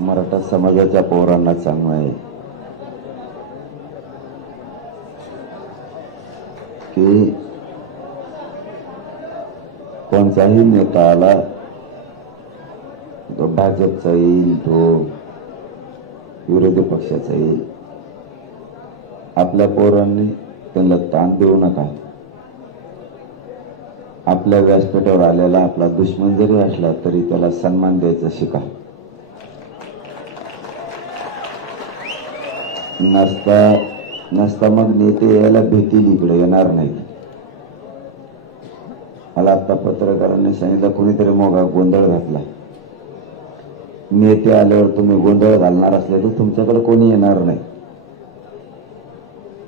मराठा समाजाच्या पोरांना सांगणं आहे की कोणताही नेता आला, तो भाजपचा येईल, तो विरोधी पक्षाचा येईल, आपल्या पोरांनी त्यांना ताण देऊ नका. आपल्या व्यासपीठावर आलेला आपला दुश्मन जरी असला तरी त्याला सन्मान द्यायचा शिका. नसता मग नेते यायला भीतील, इकडे येणार नाहीत. मला आता पत्रकारांनी सांगितलं, कोणीतरी मोठा गोंधळ घातला. नेते आल्यावर तुम्ही गोंधळ घालणार असले तर तुमच्याकडे कोणी येणार नाही.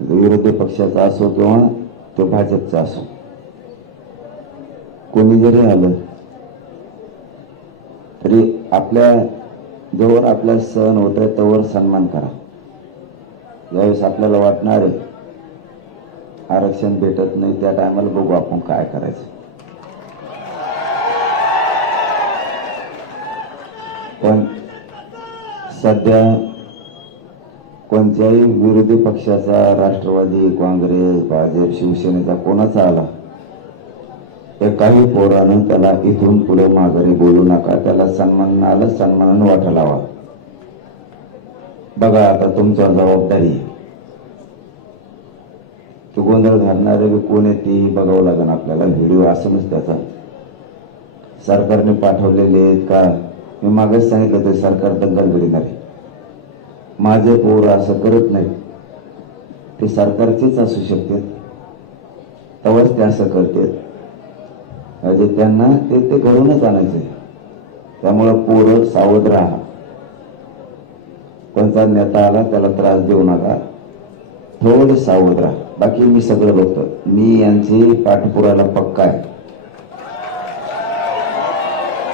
विरोधी पक्षाचा असो किंवा तो भाजपचा असो, कोणी जरी आलं तरी आपल्या जोवर आपल्या सहन होत आहे तोवर सन्मान करा. ज्यावेळेस आपल्याला वाटणार आहे आरक्षण भेटत नाही, त्या टायमाला बघू आपण काय करायचं. पण सध्या कोणत्याही विरोधी पक्षाचा, राष्ट्रवादी, काँग्रेस, भाजप, शिवसेनेचा कोणाचा आला, काही पोरानं त्याला इथून पुढे माघारी बोलू नका. त्याला सन्मान आलं, सन्मानानं वाटा लावा. बघा आता तुमच्यावर जबाबदारी आहे. तो गोंधळ घालणारे कोण आहे ती बघावं लागेल आपल्याला. व्हिडिओ असूनच त्याचा सरकारने पाठवलेले आहेत का? मी मागेच सांगितलं ते सरकार दंगल घडणार आहे. माझे पोर असं करत नाही, ते सरकारचेच असू शकते, तेव्हाच ते असं करते. म्हणजे त्यांना ते घडूनच आणायचे. त्यामुळं पोरं सावध राहा. कोणता नेता आला त्याला त्रास देऊ नका, थोडं सावध राहा. बाकी मी सगळं बघतो. मी यांची पाठपुराला पक्का आहे.